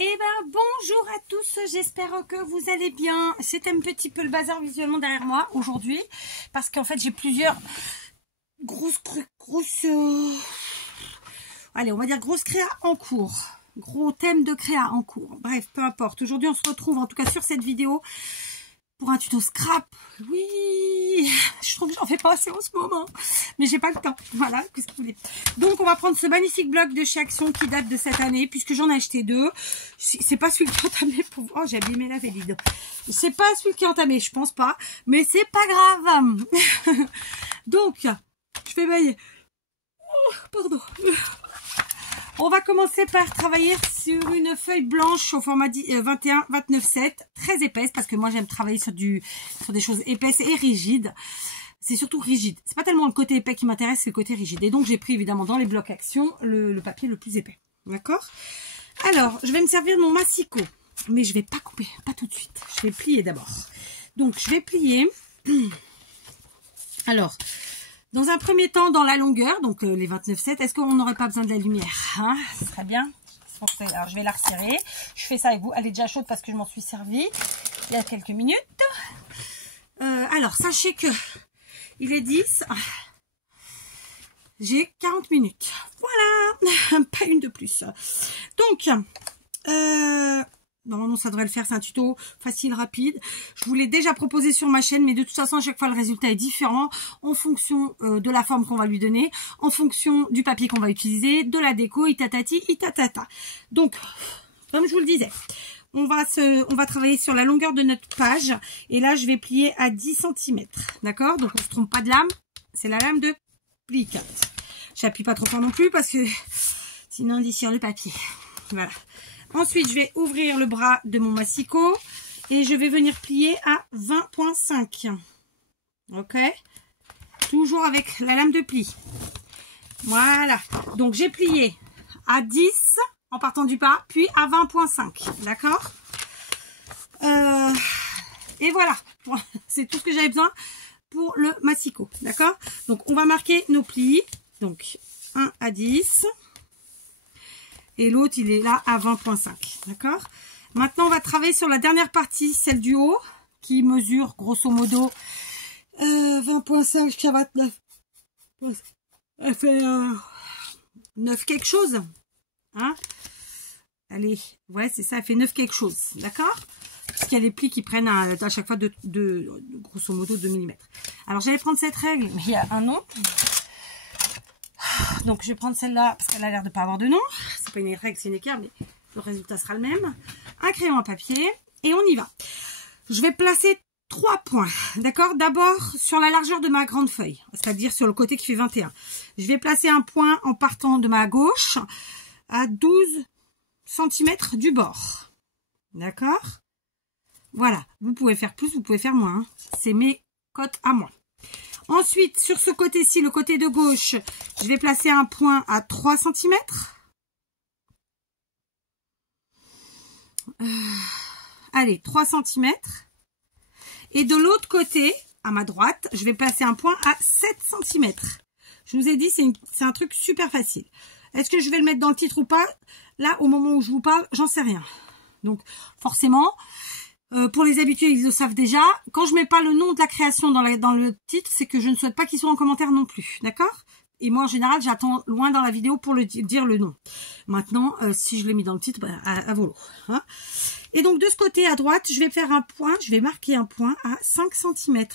Eh ben bonjour à tous, j'espère que vous allez bien. C'est un petit peu le bazar visuellement derrière moi aujourd'hui parce qu'en fait j'ai plusieurs grosses allez, on va dire grosses créas en cours, gros thème de créa en cours. Bref, peu importe. Aujourd'hui on se retrouve en tout cas sur cette vidéo pour un tuto scrap. Oui, je trouve que j'en fais pas assez en ce moment, mais j'ai pas le temps. Voilà, qu'est-ce que vous voulez. Donc on va prendre ce magnifique bloc de chez Action qui date de cette année, puisque j'en ai acheté deux. C'est pas celui qui est entamé pour... Oh, j'ai abîmé la Vélide. C'est pas celui qui est entamé, je pense pas, mais c'est pas grave. Donc, je vais bailler. Oh, pardon. On va commencer par travailler sur une feuille blanche au format 21-29-7, très épaisse, parce que moi j'aime travailler sur des choses épaisses et rigides. C'est surtout rigide. C'est pas tellement le côté épais qui m'intéresse, c'est le côté rigide. Et donc j'ai pris évidemment dans les blocs Action le papier le plus épais. D'accord? Alors, je vais me servir de mon massicot, mais je vais pas couper, pas tout de suite. Je vais plier d'abord. Donc je vais plier. Alors, dans un premier temps, dans la longueur, donc les 29,7, est-ce qu'on n'aurait pas besoin de la lumière, hein? Ce serait bien. Alors, je vais la resserrer. Je fais ça avec vous. Elle est déjà chaude parce que je m'en suis servie il y a quelques minutes. Alors, sachez que il est 10. J'ai 40 minutes. Voilà. Pas une de plus. Donc, normalement, ça devrait le faire. C'est un tuto facile, rapide. Je vous l'ai déjà proposé sur ma chaîne, mais de toute façon, à chaque fois, le résultat est différent en fonction de la forme qu'on va lui donner, en fonction du papier qu'on va utiliser, de la déco, itatati, itatata. Donc, comme je vous le disais, on va travailler sur la longueur de notre page. Et là, je vais plier à 10 cm. D'accord? Donc, on ne se trompe pas de lame. C'est la lame de pli-4. J'appuie pas trop fort non plus parce que sinon, on déchire le papier. Voilà. Ensuite, je vais ouvrir le bras de mon massicot et je vais venir plier à 20,5. Ok? Toujours avec la lame de pli. Voilà. Donc, j'ai plié à 10 en partant du bas, puis à 20,5. D'accord? Et voilà. C'est tout ce que j'avais besoin pour le massicot. D'accord? Donc, on va marquer nos plis. Donc, 1 à 10. Et l'autre, il est là à 20,5. D'accord? Maintenant, on va travailler sur la dernière partie, celle du haut, qui mesure grosso modo 20,5 jusqu'à 29. Elle fait 9 quelque chose. Hein? Allez, ouais, c'est ça, elle fait 9 quelque chose. D'accord? Parce qu'il y a les plis qui prennent à chaque fois de grosso modo 2 mm. Alors, j'allais prendre cette règle, mais il y a un nom. Donc, je vais prendre celle-là parce qu'elle a l'air de ne pas avoir de nom. C'est pas une règle, c'est une équerre, mais le résultat sera le même. Un crayon à papier et on y va. Je vais placer 3 points, d'accord? D'abord, sur la largeur de ma grande feuille, c'est-à-dire sur le côté qui fait 21. Je vais placer un point en partant de ma gauche à 12 cm du bord. D'accord? Voilà. Vous pouvez faire plus, vous pouvez faire moins. Hein. C'est mes cotes à moi. Ensuite, sur ce côté-ci, le côté de gauche, je vais placer un point à 3 cm. Allez, 3 cm. Et de l'autre côté, à ma droite, je vais placer un point à 7 cm. Je vous ai dit, c'est un truc super facile. Est-ce que je vais le mettre dans le titre ou pas? Là, au moment où je vous parle, j'en sais rien. Donc, forcément... pour les habitués, ils le savent déjà. Quand je mets pas le nom de la création dans le titre, c'est que je ne souhaite pas qu'il soit en commentaire non plus. D'accord? Et moi, en général, j'attends loin dans la vidéo pour dire le nom. Maintenant, si je l'ai mis dans le titre, bah, à volo. Hein? Et donc, de ce côté à droite, je vais faire un point. Je vais marquer un point à 5 cm.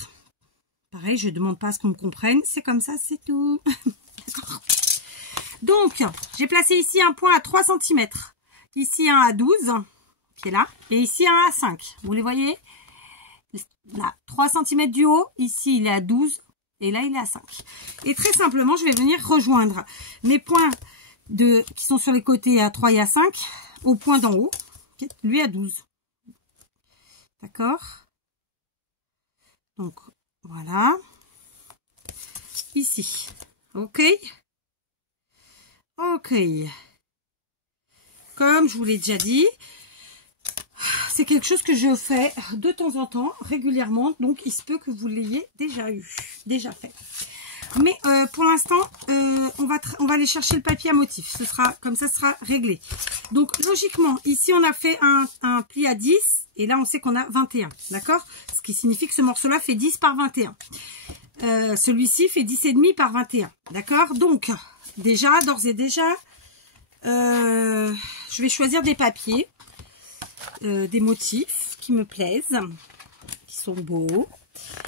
Pareil, je ne demande pas à ce qu'on me comprenne. C'est comme ça, c'est tout. D'accord? Donc, j'ai placé ici un point à 3 cm. Ici, un à 12. Qui est là, et ici un à 5. Vous les voyez? Là, 3 cm du haut, ici il est à 12, et là il est à 5. Et très simplement, je vais venir rejoindre mes points qui sont sur les côtés à 3 et à 5, au point d'en haut, lui à 12. D'accord? Donc, voilà. Ici. Ok? Ok. Comme je vous l'ai déjà dit, c'est quelque chose que je fais de temps en temps, régulièrement, donc il se peut que vous l'ayez déjà fait. Mais pour l'instant, on va aller chercher le papier à motif. Ce sera comme ça, ce sera réglé. Donc logiquement, ici on a fait un pli à 10 et là on sait qu'on a 21. D'accord? Ce qui signifie que ce morceau-là fait 10 par 21. Celui-ci fait 10,5 par 21. D'accord? Donc déjà, d'ores et déjà, je vais choisir des papiers, des motifs qui me plaisent, qui sont beaux.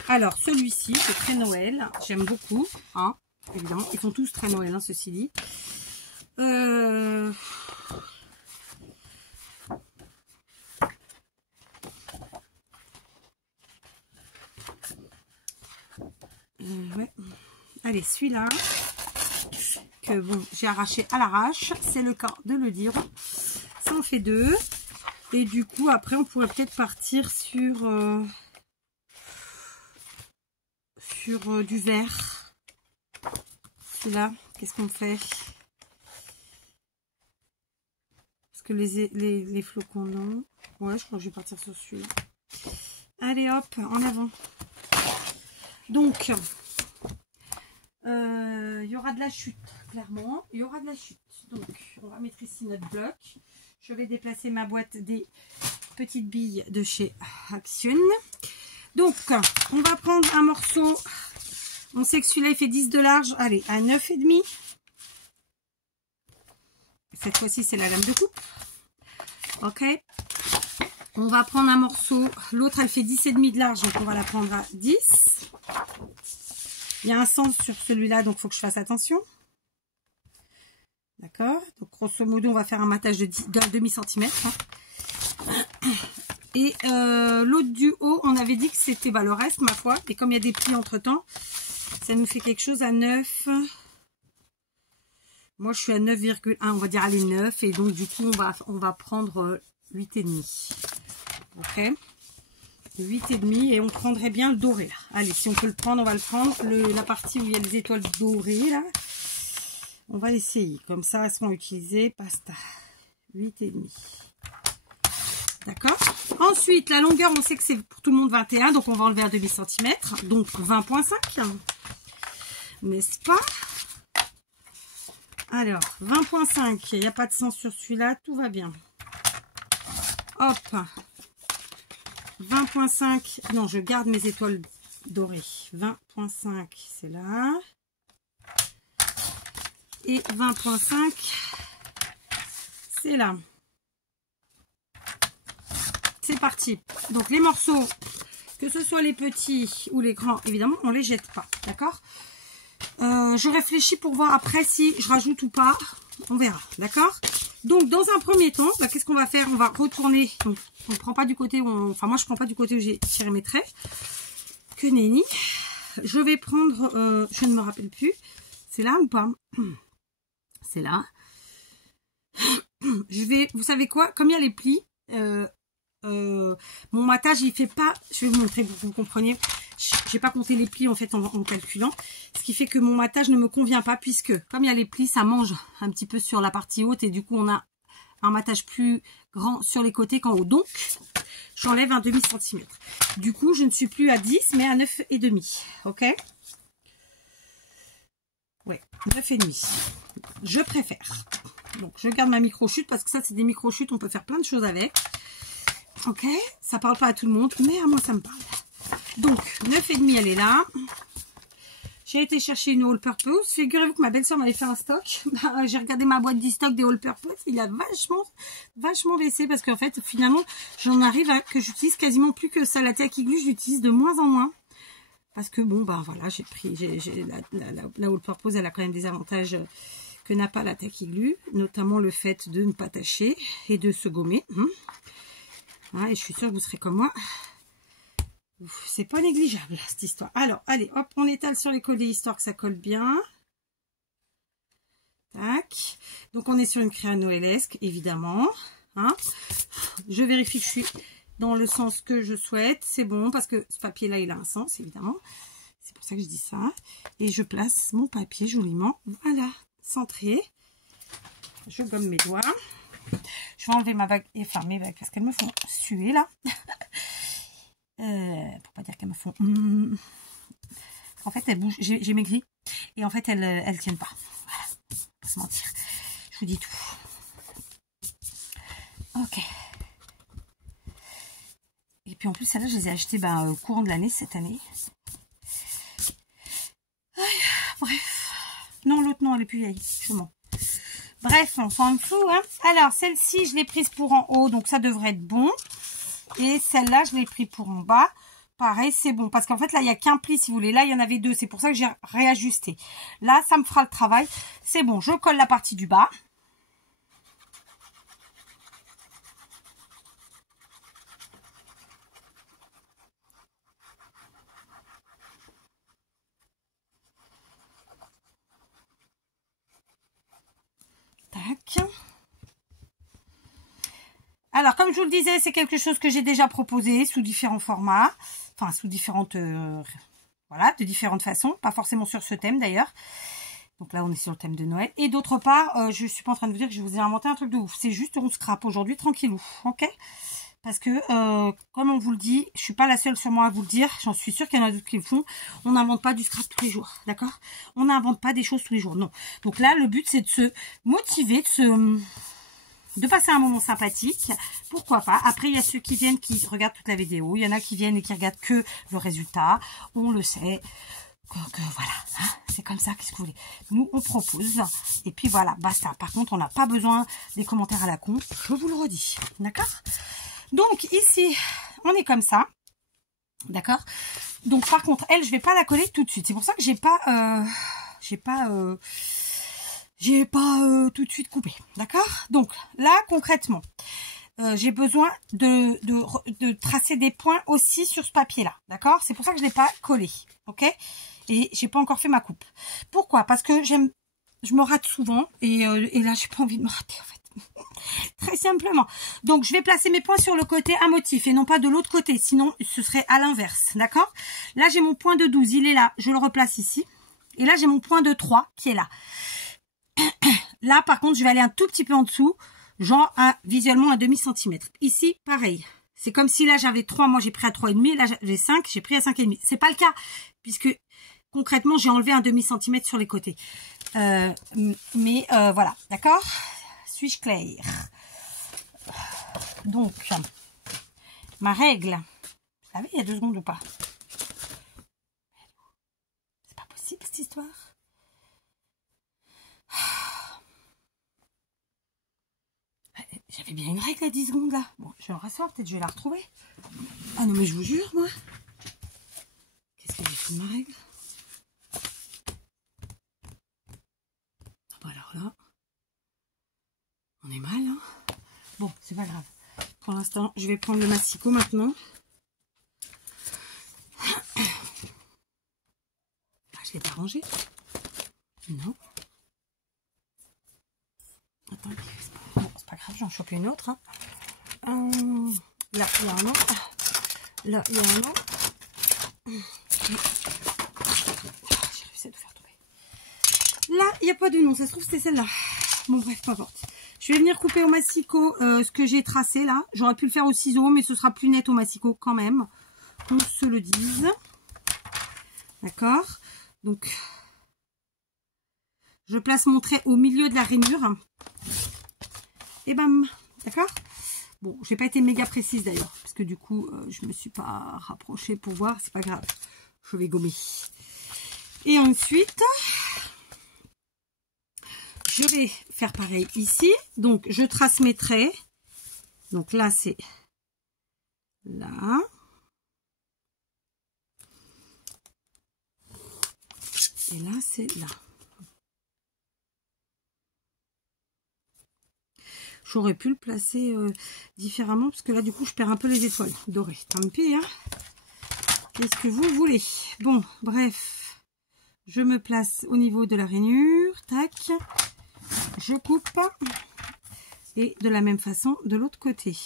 Alors, celui-ci, c'est très Noël. J'aime beaucoup. Hein, évidemment, ils font tous très Noël, hein, ceci dit. Ouais. Allez, celui-là, que bon, j'ai arraché à l'arrache. C'est le cas de le dire. Ça en fait 2. Et du coup, après, on pourrait peut-être partir sur... du vert. Celui-là, qu'est-ce qu'on fait? Parce que les flocons, non. Ouais, je crois que je vais partir sur celui-là. Allez, hop, en avant. Donc, il y aura de la chute, clairement. Il y aura de la chute. Donc, on va mettre ici notre bloc. Je vais déplacer ma boîte des petites billes de chez Action. Donc, on va prendre un morceau. On sait que celui-là, il fait 10 de large. Allez, à 9,5. Cette fois-ci, c'est la lame de coupe. Ok. On va prendre un morceau. L'autre, elle fait 10,5 de large. Donc, on va la prendre à 10. Il y a un sens sur celui-là, donc il faut que je fasse attention. D'accord. Donc, grosso modo, on va faire un matage d'un demi-centimètre. Et l'autre du haut, on avait dit que c'était le reste, ma foi. Et comme il y a des plis entre-temps, ça nous fait quelque chose à 9. Moi, je suis à 9,1, on va dire allez 9. Et donc, du coup, on va prendre 8,5. Ok. 8,5 et on prendrait bien le doré. Là. Allez, si on peut le prendre, on va le prendre. La partie où il y a les étoiles dorées, là. On va essayer. Comme ça, elles seront utilisées. Basta. 8,5. D'accord. Ensuite, la longueur, on sait que c'est pour tout le monde 21. Donc, on va enlever un demi-centimètre. Donc, 20,5. N'est-ce pas? Alors, 20,5. Il n'y a pas de sens sur celui-là. Tout va bien. Hop. 20,5. Non, je garde mes étoiles dorées. 20,5, c'est là. Et 20,5, c'est là. C'est parti. Donc, les morceaux, que ce soit les petits ou les grands, évidemment, on ne les jette pas. D'accord? Je réfléchis pour voir après si je rajoute ou pas. On verra. D'accord? Donc, dans un premier temps, bah, qu'est-ce qu'on va faire? On va retourner. Donc, on ne prend pas du côté où enfin, moi, je ne prends pas du côté où j'ai tiré mes traits. Que nenni. Je vais prendre... je ne me rappelle plus. C'est là ou pas? C'est là. Je vais... Vous savez quoi? Comme il y a les plis, mon matage, il fait pas... Je vais vous montrer pour que vous compreniez. J'ai pas compté les plis, en fait, en calculant. Ce qui fait que mon matage ne me convient pas, puisque, comme il y a les plis, ça mange un petit peu sur la partie haute. Et du coup, on a un matage plus grand sur les côtés qu'en haut. Donc, j'enlève un demi-centimètre. Du coup, je ne suis plus à 10, mais à 9,5. Ok? Ouais, 9,5. Je préfère. Donc, je garde ma micro-chute, parce que ça, c'est des micro-chutes. On peut faire plein de choses avec. Ok? Ça parle pas à tout le monde, mais à moi, ça me parle. Donc, 9,5, elle est là. J'ai été chercher une all purpose. Figurez-vous que ma belle-sœur m'avait fait un stock. J'ai regardé ma boîte d'e-stock des all purpose. Il a vachement baissé parce qu'en fait, finalement, j'en arrive à que j'utilise quasiment plus que ça. La Tacky Glue, je l'utilise de moins en moins. Parce que bon, ben voilà, j'ai pris la all purpose, elle a quand même des avantages que n'a pas la Tacky Glue. Notamment le fait de ne pas tâcher et de se gommer. Ah, et je suis sûre que vous serez comme moi. C'est pas négligeable cette histoire. Alors, allez, hop, on étale sur les collets histoire que ça colle bien. Tac. Donc, on est sur une créa noëlesque, évidemment. Hein. Je vérifie que je suis dans le sens que je souhaite. C'est bon, parce que ce papier-là, il a un sens, évidemment. C'est pour ça que je dis ça. Et je place mon papier joliment. Voilà, centré. Je gomme mes doigts. Je vais enlever ma bague, enfin mes bagues, parce qu'elles me font suer, là. Pour pas dire qu'elles me font... En fait, elles bougent. J'ai maigri. Et en fait, elles tiennent pas. Voilà. Pas se mentir. Je vous dis tout. Ok. Et puis en plus, celles-là, je les ai achetées au courant de l'année, cette année. Bref. Non, l'autre, non, elle est plus vieille. Je mens. Bref, on s'en fout, hein. Alors, celle-ci, je l'ai prise pour en haut, donc ça devrait être bon. Et celle-là, je l'ai pris pour en bas. Pareil, c'est bon. Parce qu'en fait, là, il n'y a qu'un pli, si vous voulez. Là, il y en avait deux. C'est pour ça que j'ai réajusté. Là, ça me fera le travail. C'est bon. Je colle la partie du bas. Tac. Alors, comme je vous le disais, c'est quelque chose que j'ai déjà proposé sous différents formats. Enfin, sous différentes... voilà, de différentes façons. Pas forcément sur ce thème, d'ailleurs. Donc là, on est sur le thème de Noël. Et d'autre part, je suis pas en train de vous dire que je vous ai inventé un truc de ouf. C'est juste, on scrape aujourd'hui, tranquillou. Ok? Parce que, comme on vous le dit, je suis pas la seule sur moi à vous le dire. J'en suis sûre qu'il y en a d'autres qui le font. On n'invente pas du scrap tous les jours. D'accord? On n'invente pas des choses tous les jours. Non. Donc là, le but, c'est de se motiver, de passer un moment sympathique, pourquoi pas. Après, il y a ceux qui viennent, qui regardent toute la vidéo. Il y en a qui viennent et qui regardent que le résultat. On le sait. Donc, voilà, hein, c'est comme ça, qu'est-ce que vous voulez. Nous, on propose. Et puis voilà, basta. Par contre, on n'a pas besoin des commentaires à la con. Je vous le redis. D'accord? Donc, ici, on est comme ça. D'accord? Donc, par contre, elle, je vais pas la coller tout de suite. C'est pour ça que j'ai pas tout de suite coupé, d'accord? Donc là concrètement, j'ai besoin de tracer des points aussi sur ce papier là, d'accord? C'est pour ça que je l'ai pas collé, ok? Et j'ai pas encore fait ma coupe. Pourquoi? Parce que je me rate souvent et là j'ai pas envie de me rater en fait. Très simplement. Donc je vais placer mes points sur le côté un motif et non pas de l'autre côté, sinon ce serait à l'inverse, d'accord? Là j'ai mon point de 12, il est là, je le replace ici. Et là j'ai mon point de 3 qui est là. Là, par contre, je vais aller un tout petit peu en dessous, genre visuellement un demi-centimètre. Ici, pareil. C'est comme si là, j'avais 3, moi j'ai pris à 3,5, là j'ai 5, j'ai pris à 5,5. C'est pas le cas, puisque concrètement, j'ai enlevé un demi-centimètre sur les côtés. Voilà, d'accord? Suis-je claire? Donc, ma règle, vous savez, il y a 2 secondes ou pas? C'est pas possible, cette histoire. J'avais bien une règle à 10 secondes là. Bon, je vais me rasseoir, peut-être je vais la retrouver. Ah non, mais je vous jure, moi. Qu'est-ce que j'ai fait de ma règle? Ah bah alors là, on est mal, hein. Bon, c'est pas grave. Pour l'instant, je vais prendre le massicot maintenant. Ah, je l'ai pas rangé. Non. Attendez. Bon, c'est pas grave, j'en chope une autre. Hein. Là, il y a un autre. Là, il y a un autre. J'ai réussi à le faire tomber. Là, il n'y a pas de nom. Ça se trouve, c'était celle-là. Bon, bref, pas importe. Je vais venir couper au massicot ce que j'ai tracé là. J'aurais pu le faire au ciseau, mais ce sera plus net au massicot quand même. Qu'on se le dise. D'accord. Donc, je place mon trait au milieu de la rainure. Et bam. D'accord? Bon, j'ai pas été méga précise d'ailleurs. Parce que du coup, je me suis pas rapprochée pour voir. C'est pas grave. Je vais gommer. Et ensuite, je vais faire pareil ici. Donc, je trace mes traits. Donc là, c'est là. Et là, c'est là. J'aurais pu le placer différemment parce que là, du coup, je perds un peu les étoiles dorées. Tant pis, hein. Qu'est-ce que vous voulez? Bon, bref. Je me place au niveau de la rainure. Tac. Je coupe. Et de la même façon, de l'autre côté.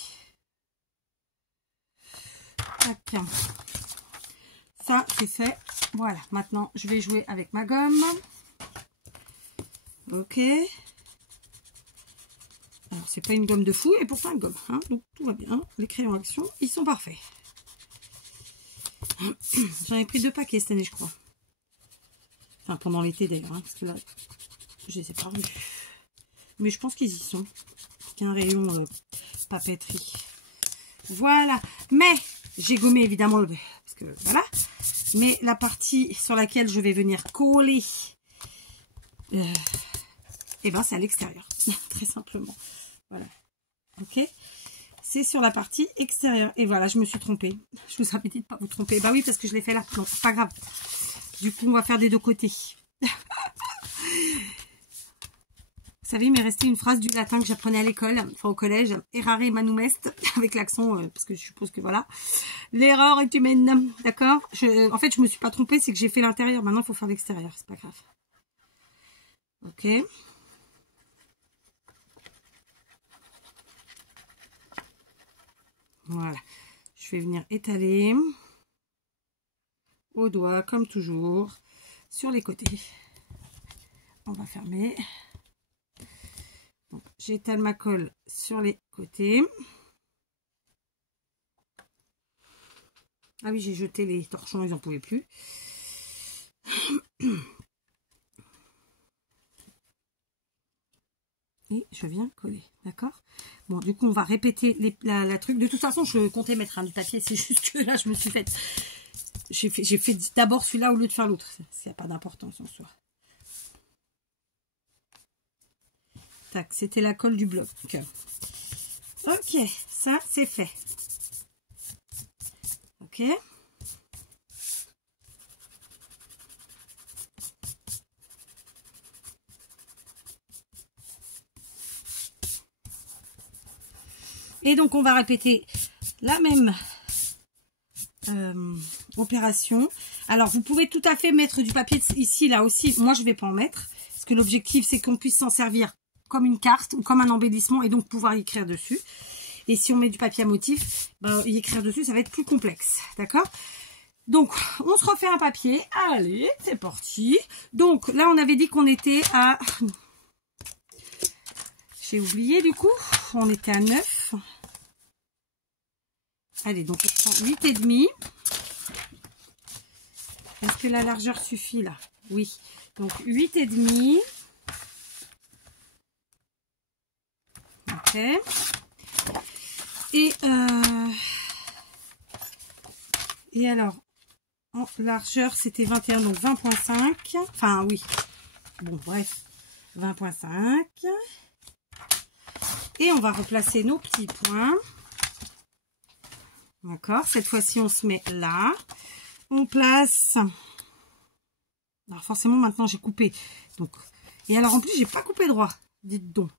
Tac. Ça, c'est fait. Voilà. Maintenant, je vais jouer avec ma gomme. Ok. Alors, c'est pas une gomme de fou, et pourtant une gomme. Hein, donc, tout va bien. Les crayons action, ils sont parfaits. J'en ai pris 2 paquets cette année, je crois. Enfin, pendant l'été d'ailleurs, hein, parce que là, je les ai pas revus. Mais je pense qu'ils y sont. Il y a un rayon papeterie. Voilà. Mais j'ai gommé évidemment, parce que voilà. Mais la partie sur laquelle je vais venir coller, et ben c'est à l'extérieur, très simplement. Voilà. Ok. C'est sur la partie extérieure. Et voilà, je me suis trompée. Je vous avais dit de pas vous tromper. Bah oui, parce que je l'ai fait là. Non, c'est pas grave. Du coup, on va faire des deux côtés. Vous savez, il m'est resté une phrase du latin que j'apprenais à l'école, enfin au collège. Errare manum est, avec l'accent, parce que je suppose que voilà. L'erreur est humaine. D'accord. En fait, je me suis pas trompée, c'est que j'ai fait l'intérieur. Maintenant, il faut faire l'extérieur. C'est pas grave. Ok. Voilà, je vais venir étaler au doigt, comme toujours, sur les côtés. On va fermer. J'étale ma colle sur les côtés. Ah oui, j'ai jeté les torchons, ils n'en pouvaient plus. Et je viens coller, d'accord? Bon, du coup, on va répéter la truc. De toute façon, je comptais mettre du papier. C'est juste que là, je me suis faite... J'ai fait d'abord celui-là au lieu de faire l'autre. Il n'y a pas d'importance en soi. Tac, c'était la colle du bloc. Ok, ça, c'est fait. Ok. Et donc, on va répéter la même opération. Alors, vous pouvez tout à fait mettre du papier ici, là aussi. Moi, je ne vais pas en mettre. Parce que l'objectif, c'est qu'on puisse s'en servir comme une carte ou comme un embellissement et donc pouvoir y écrire dessus. Et si on met du papier à motif, ben, y écrire dessus, ça va être plus complexe. D'accord? Donc, on se refait un papier. Allez, c'est parti. Donc, là, on avait dit qu'on était à... J'ai oublié, du coup. On était à 9. Allez, donc, on prend 8,5. Est-ce que la largeur suffit, là? Oui. Donc, 8,5. Ok. Et alors, en largeur, c'était 21, donc 20,5. Enfin, oui. Bon, bref. 20,5. Et on va replacer nos petits points. D'accord. Cette fois-ci, on se met là. On place... Alors, forcément, maintenant, j'ai coupé. Donc, et alors, en plus, j'ai pas coupé droit. Dites donc.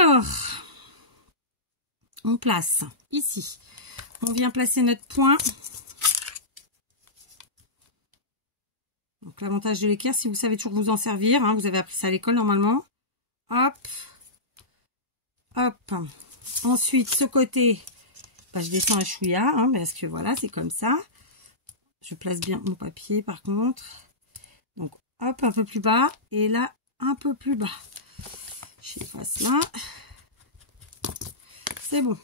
Alors, on place ici. On vient placer notre point. Donc, l'avantage de l'équerre, si vous savez toujours vous en servir, hein, vous avez appris ça à l'école normalement. Hop. Hop. Ensuite, ce côté, bah, je descends un chouïa, hein, parce que voilà, c'est comme ça. Je place bien mon papier par contre. Donc, hop, un peu plus bas. Et là, un peu plus bas. J'efface là. C'est bon.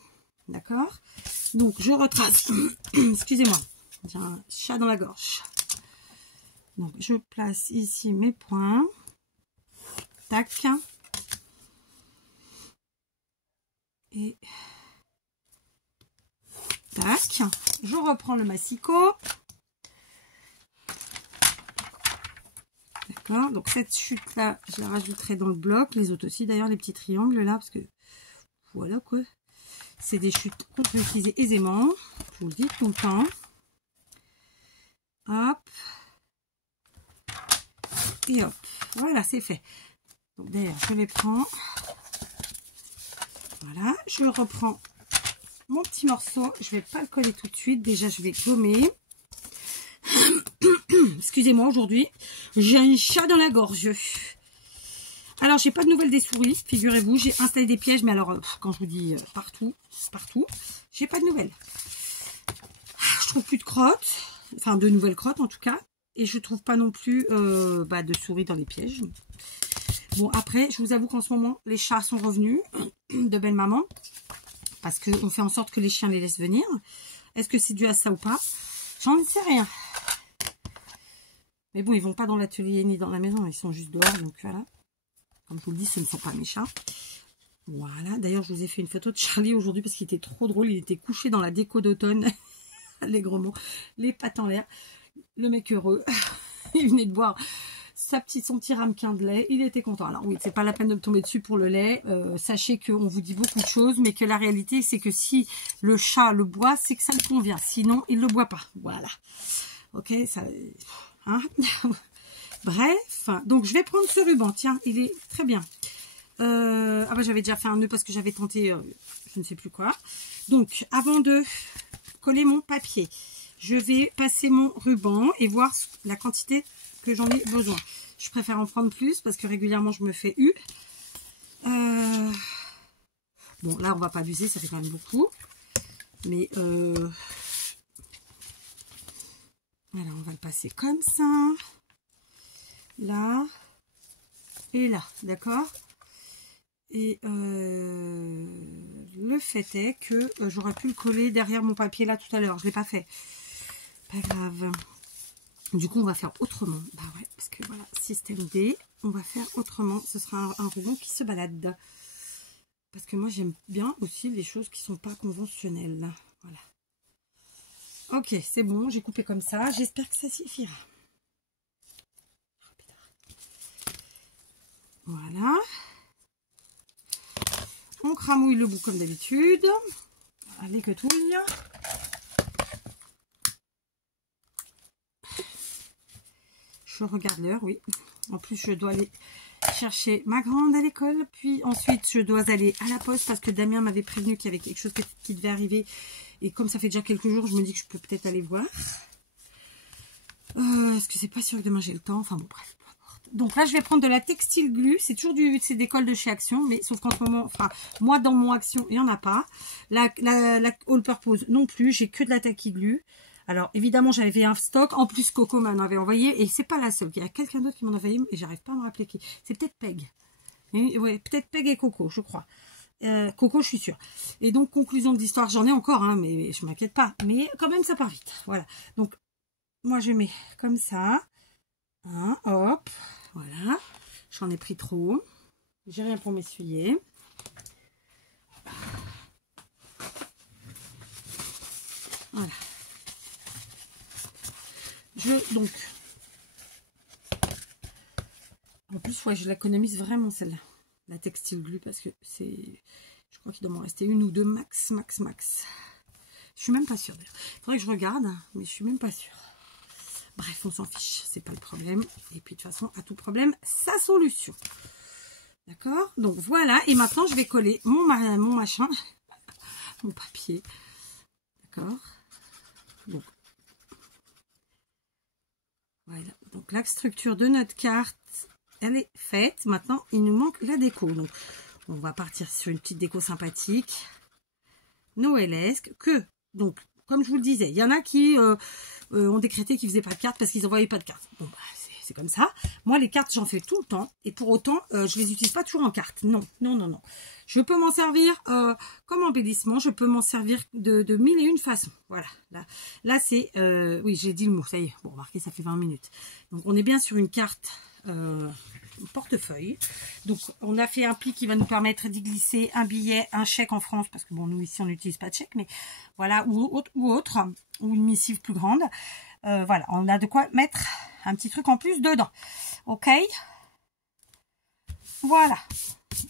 D'accord. Donc, je retrace. Excusez-moi. J'ai un chat dans la gorge. Donc, je place ici mes points. Tac. Et tac. Je reprends le massicot. D'accord. Donc, cette chute-là, je la rajouterai dans le bloc. Les autres aussi, d'ailleurs, les petits triangles là, parce que voilà quoi. C'est des chutes qu'on peut utiliser aisément. Je vous le dis tout le temps. Hop. Et hop. Voilà, c'est fait. Donc, d'ailleurs, je les prends. Voilà. Je reprends mon petit morceau. Je vais pas le coller tout de suite. Déjà, je vais gommer. Excusez-moi, aujourd'hui, j'ai un chat dans la gorge. Alors, j'ai pas de nouvelles des souris, figurez-vous. J'ai installé des pièges, mais alors, quand je vous dis partout, j'ai pas de nouvelles. Je trouve plus de crottes, enfin de nouvelles crottes en tout cas, et je trouve pas non plus de souris dans les pièges. Bon, après, je vous avoue qu'en ce moment, les chats sont revenus de belle maman, parce qu'on fait en sorte que les chiens les laissent venir. Est-ce que c'est dû à ça ou pas? J'en sais rien. Mais bon, ils vont pas dans l'atelier ni dans la maison, ils sont juste dehors, donc voilà. Comme je vous le dis, ce ne sont pas mes chats. Voilà, d'ailleurs, je vous ai fait une photo de Charlie aujourd'hui parce qu'il était trop drôle. Il était couché dans la déco d'automne, allègrement, les pattes en l'air. Le mec heureux, il venait de boire son petit ramequin de lait. Il était content. Alors oui, c'est pas la peine de me tomber dessus pour le lait. Sachez qu'on vous dit beaucoup de choses, mais que la réalité, c'est que si le chat le boit, c'est que ça lui convient. Sinon, il ne le boit pas. Voilà. Ok, ça... Hein. Bref, donc je vais prendre ce ruban. Tiens, il est très bien. Ah bah j'avais déjà fait un nœud parce que j'avais tenté je ne sais plus quoi. Donc avant de coller mon papier, je vais passer mon ruban et voir la quantité que j'en ai besoin. Je préfère en prendre plus parce que régulièrement je me fais Bon là on va pas abuser, ça fait quand même beaucoup. Mais voilà, on va le passer comme ça. Là. Et là, d'accord. Et le fait est que j'aurais pu le coller derrière mon papier là tout à l'heure. Je ne l'ai pas fait. Pas grave. Du coup, on va faire autrement. Bah ouais, parce que voilà, système D, on va faire autrement. Ce sera un ruban qui se balade. Parce que moi, j'aime bien aussi les choses qui ne sont pas conventionnelles. Voilà. Ok, c'est bon, j'ai coupé comme ça. J'espère que ça suffira. Voilà. On cramouille le bout comme d'habitude. Avec le touille. Je regarde l'heure, oui. En plus, je dois aller chercher ma grande à l'école. Puis ensuite, je dois aller à la poste parce que Damien m'avait prévenu qu'il y avait quelque chose qui devait arriver. Et comme ça fait déjà quelques jours, je me dis que je peux peut-être aller voir. Est-ce que c'est pas sûr que demain j'ai le temps? Enfin bon, bref. Donc là, je vais prendre de la textile glue. C'est toujours c'est des colles de chez Action, mais sauf qu'en ce moment, enfin, moi, dans mon Action, il n'y en a pas. La All Purpose non plus. J'ai que de la tacky glue. Alors, évidemment, j'avais un stock. En plus, Coco m'en avait envoyé. Et c'est pas la seule. Il y a quelqu'un d'autre qui m'en a envoyé. Et j'arrive pas à me rappeler qui. C'est peut-être Peg. Ouais, peut-être Peg et Coco, je crois. Coco, je suis sûre. Et donc, conclusion de l'histoire, j'en ai encore, hein, mais je m'inquiète pas. Mais quand même, ça part vite. Voilà. Donc, moi, je mets comme ça. Hein, hop. Voilà, j'en ai pris trop. J'ai rien pour m'essuyer. Voilà. Donc, en plus, ouais, je l'économise vraiment celle-là, la textile glue, parce que c'est, je crois qu'il doit m'en rester une ou deux max. Je suis même pas sûre d'ailleurs. Il faudrait que je regarde, mais je suis même pas sûre. Bref, on s'en fiche, c'est pas le problème. Et puis de toute façon, à tout problème, sa solution. D'accord? Donc voilà, et maintenant je vais coller mon machin, mon papier. D'accord? Donc, voilà. Donc la structure de notre carte, elle est faite. Maintenant, il nous manque la déco. Donc, on va partir sur une petite déco sympathique, noëlesque, donc, comme je vous le disais, il y en a qui ont décrété qu'ils ne faisaient pas de cartes parce qu'ils n'envoyaient pas de cartes. Bon, bah, c'est comme ça. Moi, les cartes, j'en fais tout le temps. Et pour autant, je les utilise pas toujours en cartes. Non. Je peux m'en servir comme embellissement. Je peux m'en servir de mille et une façons. Voilà. Là c'est... oui, j'ai dit le mot. Ça y est. Bon, remarquez, ça fait 20 minutes. Donc, on est bien sur une carte portefeuille. Donc, on a fait un pli qui va nous permettre d'y glisser un billet, un chèque en France. Parce que, bon, nous, ici, on n'utilise pas de chèque. Mais voilà, ou une missive plus grande. Voilà, on a de quoi mettre un petit truc en plus dedans. Ok. Voilà.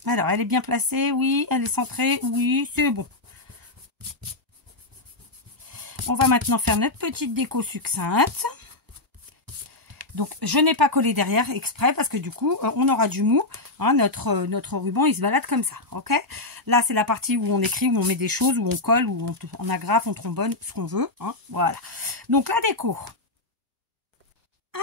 Alors, elle est bien placée. Oui, elle est centrée. Oui, c'est bon. On va maintenant faire notre petite déco succincte. Donc, je n'ai pas collé derrière exprès parce que du coup, on aura du mou. Hein, notre ruban, il se balade comme ça. Ok. Là, c'est la partie où on écrit, où on met des choses, où on colle, où on agrafe, on trombonne, ce qu'on veut. Hein, voilà. Donc, la déco.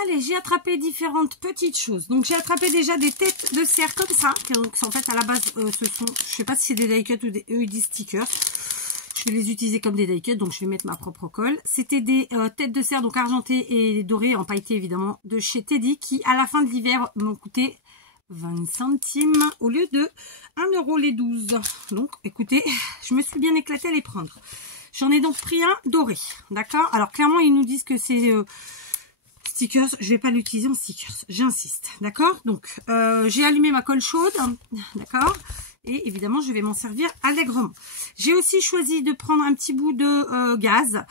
Allez, j'ai attrapé différentes petites choses. Donc, j'ai attrapé déjà des têtes de cerf comme ça. Donc, en fait, à la base, ce sont, je sais pas si c'est des die cuts ou des EUD stickers. Je vais les utiliser comme des die cuts, donc je vais mettre ma propre colle. C'était des têtes de cerf, donc argentées et dorées, en pailleté évidemment, de chez Teddy, qui à la fin de l'hiver m'ont coûté 20 centimes au lieu de 1 € les 12. Donc, écoutez, je me suis bien éclatée à les prendre. J'en ai donc pris un doré, d'accord? Alors clairement ils nous disent que c'est stickers, je vais pas l'utiliser en stickers, j'insiste, d'accord? Donc j'ai allumé ma colle chaude, d'accord? Et évidemment je vais m'en servir allègrement. J'ai aussi choisi de prendre un petit bout de gaz,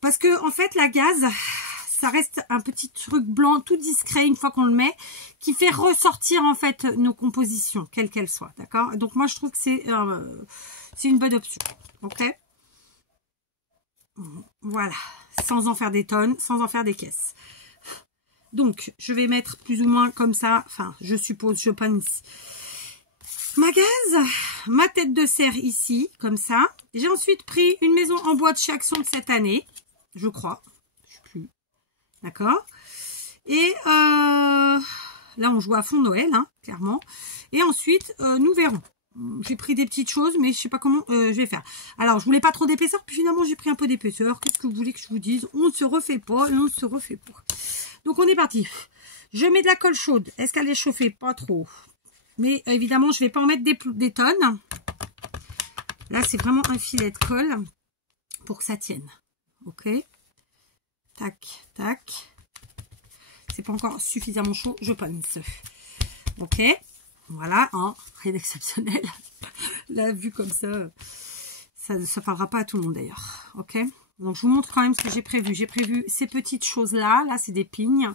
parce que en fait la gaz, ça reste un petit truc blanc tout discret une fois qu'on le met, qui fait ressortir en fait nos compositions, quelles qu'elles soient, d'accord? Donc moi je trouve que c'est une bonne option, ok? Voilà, sans en faire des tonnes, sans en faire des caisses. Donc je vais mettre plus ou moins comme ça, enfin je suppose, je pense, ma gaz, ma tête de serre ici, comme ça. J'ai ensuite pris une maison en bois de chez Action de cette année, je crois, je sais plus. D'accord. Et là, on joue à fond Noël, hein, clairement. Et ensuite, nous verrons. J'ai pris des petites choses, mais je sais pas comment je vais faire. Alors, je voulais pas trop d'épaisseur, puis finalement, j'ai pris un peu d'épaisseur. Qu'est-ce que vous voulez que je vous dise? On ne se refait pas, et on ne se refait pas. Donc, on est parti. Je mets de la colle chaude. Est-ce qu'elle est chauffée? Pas trop. Mais évidemment, je vais pas en mettre des tonnes. Là, c'est vraiment un filet de colle pour que ça tienne. Ok. Tac, tac. C'est pas encore suffisamment chaud, je pense. Ok. Voilà, hein, rien d'exceptionnel. Là, vu comme ça, ça ne parlera pas à tout le monde d'ailleurs. Ok. Donc, je vous montre quand même ce que j'ai prévu. J'ai prévu ces petites choses-là. Là, c'est des pignes.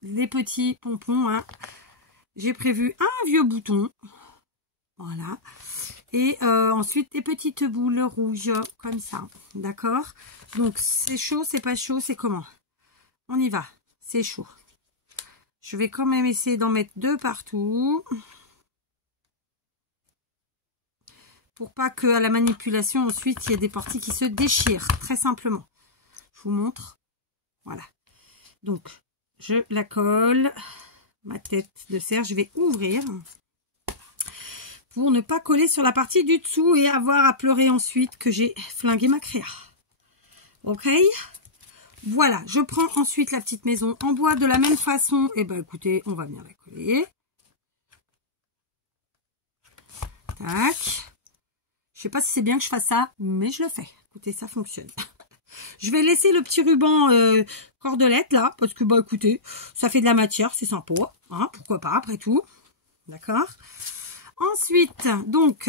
Des petits pompons. Hein. J'ai prévu un vieux bouton. Voilà. Et ensuite, des petites boules rouges, comme ça. D'accord? Donc, c'est chaud, c'est pas chaud, c'est comment? On y va. C'est chaud. Je vais quand même essayer d'en mettre 2 partout. Pour pas qu'à la manipulation, ensuite, il y ait des parties qui se déchirent. Très simplement. Je vous montre. Voilà. Donc, je la colle. Ma tête de serre, je vais ouvrir. Pour ne pas coller sur la partie du dessous et avoir à pleurer ensuite que j'ai flingué ma créa. Ok? Voilà, je prends ensuite la petite maison en bois de la même façon. Et ben écoutez, on va venir la coller. Tac. Je sais pas si c'est bien que je fasse ça, mais je le fais. Écoutez, ça fonctionne. Je vais laisser le petit ruban cordelette là, parce que bah écoutez, ça fait de la matière, c'est sympa. Hein, pourquoi pas, après tout. D'accord? Ensuite, donc,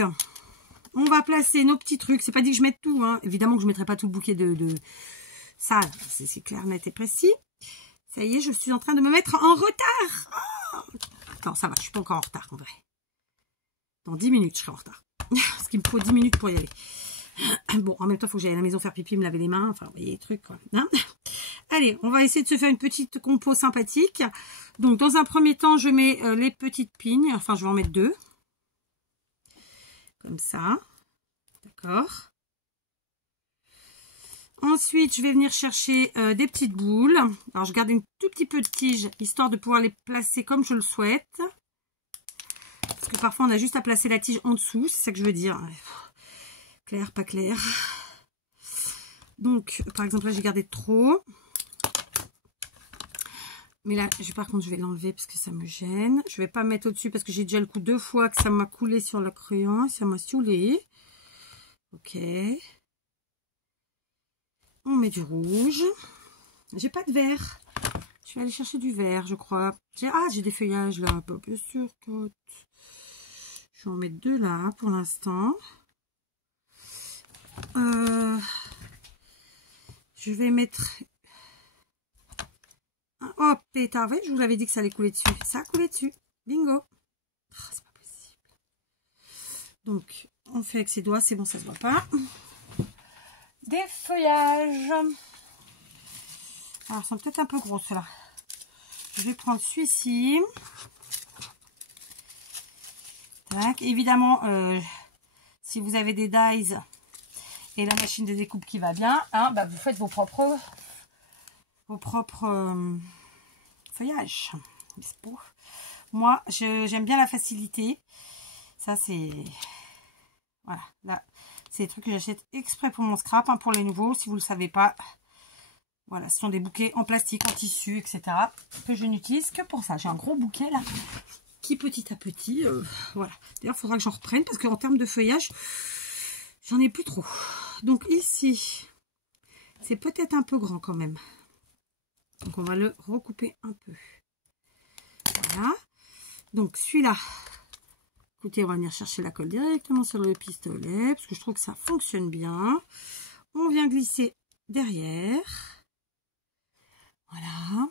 on va placer nos petits trucs. C'est pas dit que je mette tout, hein. Évidemment que je ne mettrai pas tout le bouquet de... Ça, c'est clair, net et précis. Ça y est, je suis en train de me mettre en retard. Oh, attends, ça va, je suis pas encore en retard, en vrai. Dans 10 minutes, je serai en retard. Parce qu'il me faut 10 minutes pour y aller. Bon, en même temps, il faut que j'aille à la maison faire pipi, me laver les mains. Enfin, vous voyez les trucs, quoi. Hein. Allez, on va essayer de se faire une petite compo sympathique. Donc, dans un premier temps, je mets les petites pignes. Enfin, je vais en mettre 2. Comme ça. D'accord. Ensuite, je vais venir chercher des petites boules. Alors, je garde un tout petit peu de tige, histoire de pouvoir les placer comme je le souhaite. Parce que parfois, on a juste à placer la tige en dessous. C'est ça que je veux dire. Clair, pas clair. Donc, par exemple, là, j'ai gardé trop. Mais là, par contre, je vais l'enlever parce que ça me gêne. Je ne vais pas me mettre au-dessus parce que j'ai déjà le coup 2 fois que ça m'a coulé sur le crayon. Ça m'a saoulé. Ok. On met du rouge. J'ai pas de vert. Je vais aller chercher du vert, je crois. J'ai des feuillages là. Pas bien sûr. Je vais en mettre 2 là pour l'instant. Je vais mettre... Oh, pétard, je vous l'avais dit que ça allait couler dessus. Ça a coulé dessus. Bingo. Oh, c'est pas possible. Donc, on fait avec ses doigts. C'est bon, ça se voit pas. Des feuillages. Alors, ils sont peut-être un peu gros, ceux-là. Je vais prendre celui-ci. Tac. Évidemment, si vous avez des dies et la machine de découpe qui va bien, hein, bah, vous faites vos propres feuillages. Moi, j'aime bien la facilité. Ça, c'est... Voilà. Là, c'est des trucs que j'achète exprès pour mon scrap, hein, pour les nouveaux, si vous ne le savez pas. Voilà, ce sont des bouquets en plastique, en tissu, etc. que je n'utilise que pour ça. J'ai un gros bouquet, là, qui petit à petit... voilà. D'ailleurs, il faudra que j'en reprenne, parce qu'en termes de feuillage... J'en ai plus trop. Donc ici, c'est peut-être un peu grand quand même. Donc on va le recouper un peu. Voilà. Donc celui-là, écoutez, on va venir chercher la colle directement sur le pistolet, parce que je trouve que ça fonctionne bien. On vient glisser derrière. Voilà.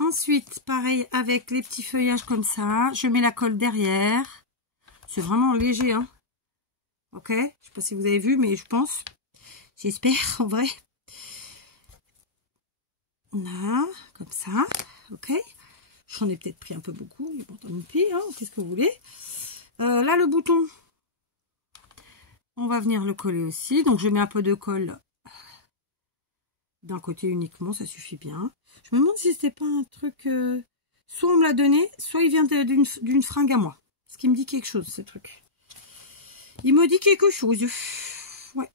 Ensuite, pareil avec les petits feuillages comme ça, je mets la colle derrière. C'est vraiment léger, hein. Ok, je sais pas si vous avez vu, mais je pense, j'espère en vrai. Là, comme ça, ok. J'en ai peut-être pris un peu beaucoup, mais bon, tant pis, hein, qu'est-ce que vous voulez. Là, le bouton, on va venir le coller aussi. Donc, je mets un peu de colle d'un côté uniquement, ça suffit bien. Je me demande si c'était pas un truc... soit on me l'a donné, soit il vient d'une fringue à moi. Ce qui me dit quelque chose, ce truc. Il me dit quelque chose. Ouais.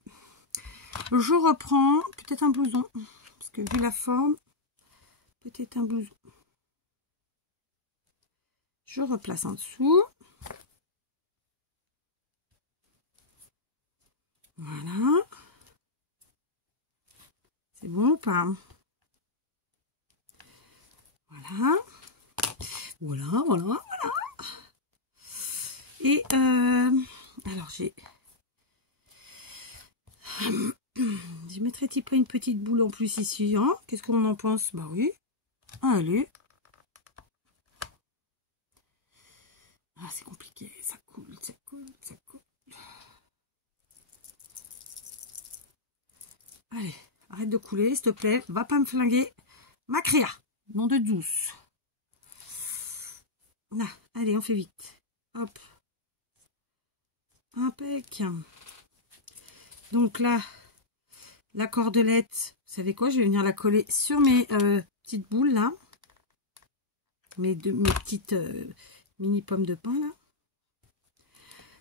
Je reprends peut-être un blouson. Parce que vu la forme, peut-être un blouson. Je replace en dessous. Voilà. C'est bon ou pas? Voilà. Voilà, voilà, voilà. Et alors j'ai... Je mettrais-il pas une petite boule en plus ici, hein? Qu'est-ce qu'on en pense? Bah oui. Allez. Ah, c'est compliqué. Ça coule, ça coule, ça coule. Allez, arrête de couler, s'il te plaît. Va pas me flinguer ma créa. Nom de douce. Là, allez, on fait vite. Hop. Impec. Donc là, la cordelette, vous savez quoi? Je vais venir la coller sur mes petites boules là. Mes petites mini pommes de pain là.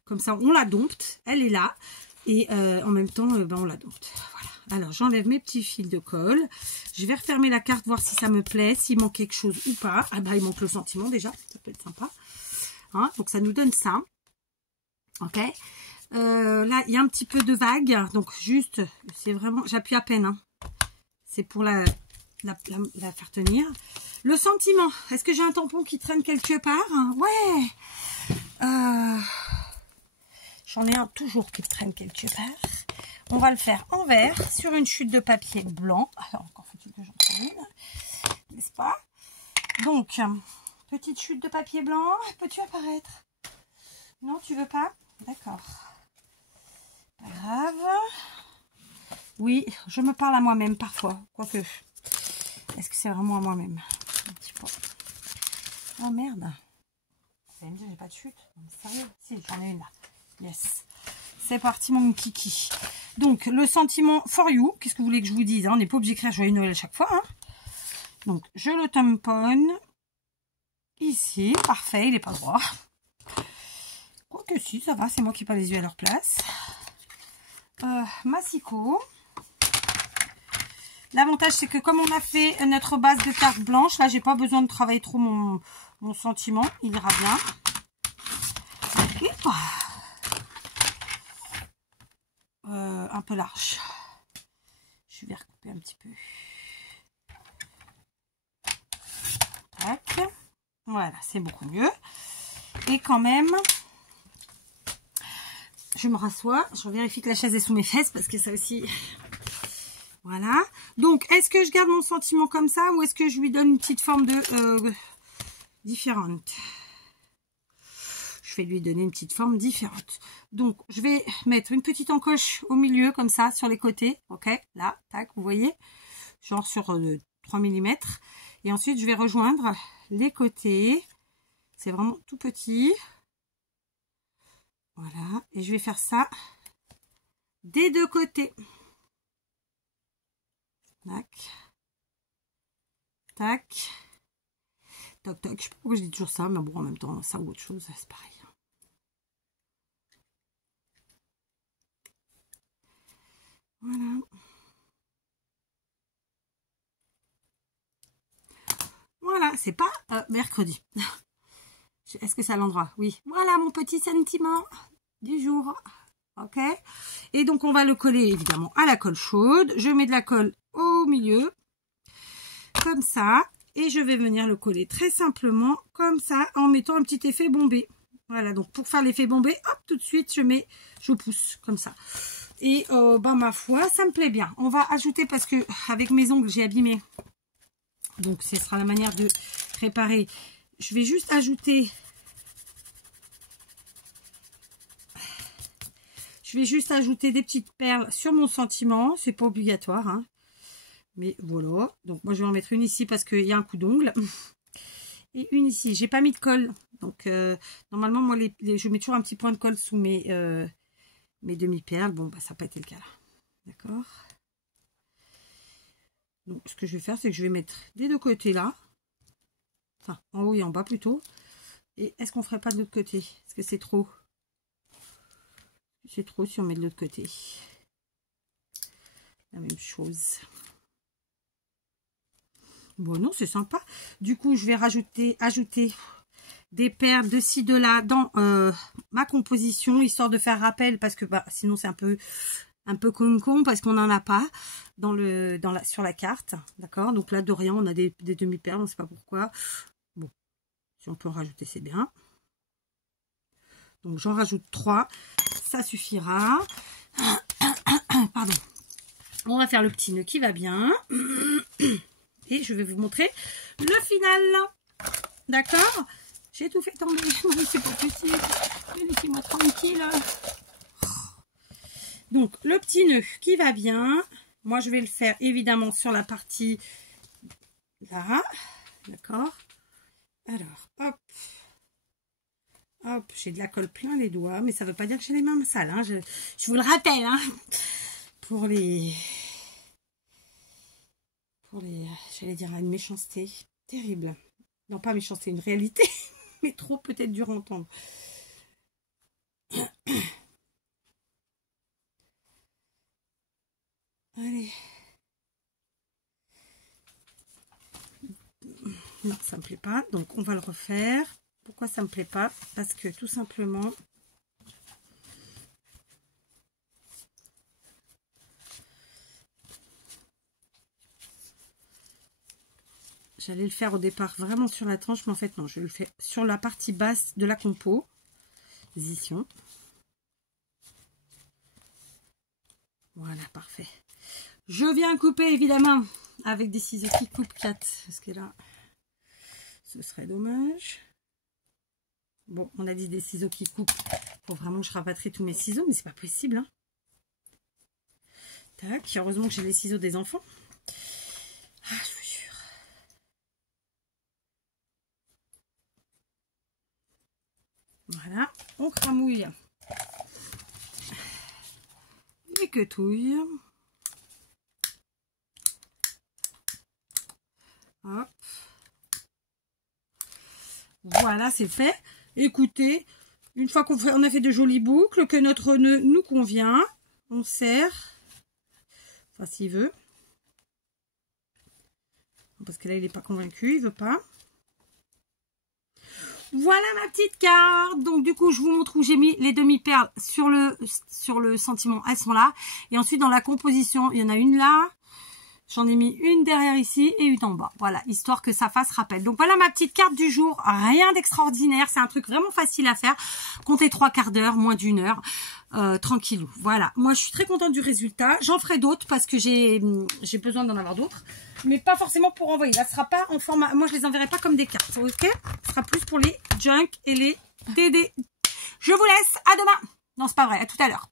Comme ça, on la dompte. Elle est là. Et en même temps, ben, on la dompte. Voilà. Alors, j'enlève mes petits fils de colle. Je vais refermer la carte, voir si ça me plaît, s'il manque quelque chose ou pas. Ah bah, il manque le sentiment déjà. Ça peut être sympa. Hein, donc, ça nous donne ça. Ok. Là, il y a un petit peu de vague. Donc, juste, c'est vraiment... J'appuie à peine. Hein. C'est pour la faire tenir. Le sentiment. Est-ce que j'ai un tampon qui traîne quelque part? Ouais. J'en ai un toujours qui traîne quelque part. On va le faire en vert sur une chute de papier blanc. Alors, encore faut-il que j'en prenne une, n'est-ce pas? Donc, petite chute de papier blanc. Peux-tu apparaître? Non, tu veux pas? D'accord. Pas grave. Oui, je me parle à moi-même parfois. Quoique, est-ce que c'est vraiment à moi-même? Un petit peu. Oh merde. Vous allez me dire, j'ai pas de chute. Sérieux? Si, j'en ai une là. Yes. C'est parti mon kiki. Donc le sentiment for you. Qu'est-ce que vous voulez que je vous dise, hein? On n'est pas obligé d'écrire Joyeux Noël à chaque fois. Hein. Donc je le tamponne. Ici. Parfait, il n'est pas droit. Quoique si, ça va. C'est moi qui n'ai pas les yeux à leur place. Massicot. L'avantage c'est que comme on a fait notre base de carte blanche, là j'ai pas besoin de travailler trop mon sentiment. Il ira bien. Et un peu large. Je vais recouper un petit peu. Tac. Voilà, c'est beaucoup mieux. Et quand même, je me rassois. Je vérifie que la chaise est sous mes fesses parce que ça aussi... Voilà. Donc, est-ce que je garde mon sentiment comme ça ou est-ce que je lui donne une petite forme de différente? Je vais lui donner une petite forme différente. Donc, je vais mettre une petite encoche au milieu, comme ça, sur les côtés. Ok, là, tac, vous voyez, genre sur 3 mm. Et ensuite, je vais rejoindre les côtés. C'est vraiment tout petit. Voilà, et je vais faire ça des deux côtés. Tac. Tac. Toc, toc. Je sais pas pourquoi je dis toujours ça, mais bon, en même temps, ça ou autre chose, c'est pareil. Voilà. Voilà, c'est pas mercredi. Est-ce que c'est à l'endroit? Oui. Voilà mon petit sentiment. du jour. Ok. Et donc, on va le coller évidemment à la colle chaude. Je mets de la colle au milieu. Comme ça. Et je vais venir le coller très simplement comme ça en mettant un petit effet bombé. Voilà, donc pour faire l'effet bombé, hop, tout de suite, je pousse comme ça. Et ma foi, ça me plaît bien. On va ajouter, parce que avec mes ongles, j'ai abîmé. Donc, ce sera la manière de réparer. Je vais juste ajouter... des petites perles sur mon sentiment. C'est pas obligatoire, hein. Mais voilà, donc moi je vais en mettre une ici parce qu'il y a un coup d'ongle. Et une ici, j'ai pas mis de colle. Donc normalement moi je mets toujours un petit point de colle sous mes demi-perles. Bon bah ça n'a pas été le cas là. D'accord. Donc ce que je vais faire, c'est que je vais mettre des deux côtés là. Enfin en haut et en bas plutôt. Et est-ce qu'on ferait pas de l'autre côté? Est-ce que c'est trop? C'est trop si on met de l'autre côté. La même chose. Bon, non, c'est sympa. Du coup, je vais ajouter des perles de ci, de là dans ma composition, histoire de faire rappel, parce que sinon c'est un peu con parce qu'on n'en a pas sur la carte. D'accord. Donc là, de rien, on a des demi-perles, on ne sait pas pourquoi. Bon, si on peut en rajouter, c'est bien. Donc j'en rajoute 3. Ça suffira. Pardon. On va faire le petit nœud qui va bien. Et je vais vous montrer le final. D'accord? J'ai tout fait tomber. C'est pas possible. Laissez-moi tranquille. Donc, le petit nœud qui va bien. Moi, je vais le faire évidemment sur la partie là. D'accord? Alors, hop. Hop, j'ai de la colle plein les doigts. Mais ça ne veut pas dire que j'ai les mains sales. Hein. Je vous le rappelle. Hein. Pour les... j'allais dire une méchanceté terrible. Non, pas méchanceté, une réalité, mais trop peut-être dur à entendre. Allez. Non, ça me plaît pas, donc on va le refaire. Pourquoi ça me plaît pas? Parce que tout simplement... J'allais le faire au départ vraiment sur la tranche, mais en fait non, je le fais sur la partie basse de la composition. Voilà, parfait. Je viens couper évidemment avec des ciseaux qui coupent 4, parce que là, ce serait dommage. Bon, on a dit des ciseaux qui coupent. Faut vraiment que je rapatrie tous mes ciseaux, mais c'est pas possible. Hein. Tac, heureusement que j'ai les ciseaux des enfants. Ah, je vous jure. Voilà, on cramouille les quetouilles. Hop. Voilà, c'est fait. Écoutez, une fois qu'on a fait de jolies boucles, que notre nœud nous convient, on serre. Enfin, s'il veut. Parce que là, il n'est pas convaincu, il veut pas. Voilà ma petite carte. Donc du coup, je vous montre où j'ai mis les demi-perles sur le sentiment. Elles sont là. Et ensuite, dans la composition, il y en a une là. J'en ai mis une derrière ici et une en bas. Voilà, histoire que ça fasse rappel. Donc voilà ma petite carte du jour. Rien d'extraordinaire. C'est un truc vraiment facile à faire. Comptez 3/4 d'heure, moins d'1 heure. Tranquillou. Voilà. Moi, je suis très contente du résultat. J'en ferai d'autres parce que j'ai besoin d'en avoir d'autres. Mais pas forcément pour envoyer. Là, ce sera pas en format... Moi, je les enverrai pas comme des cartes. Ok? Ce sera plus pour les junk et les DD. Je vous laisse. À demain. Non, c'est pas vrai. À tout à l'heure.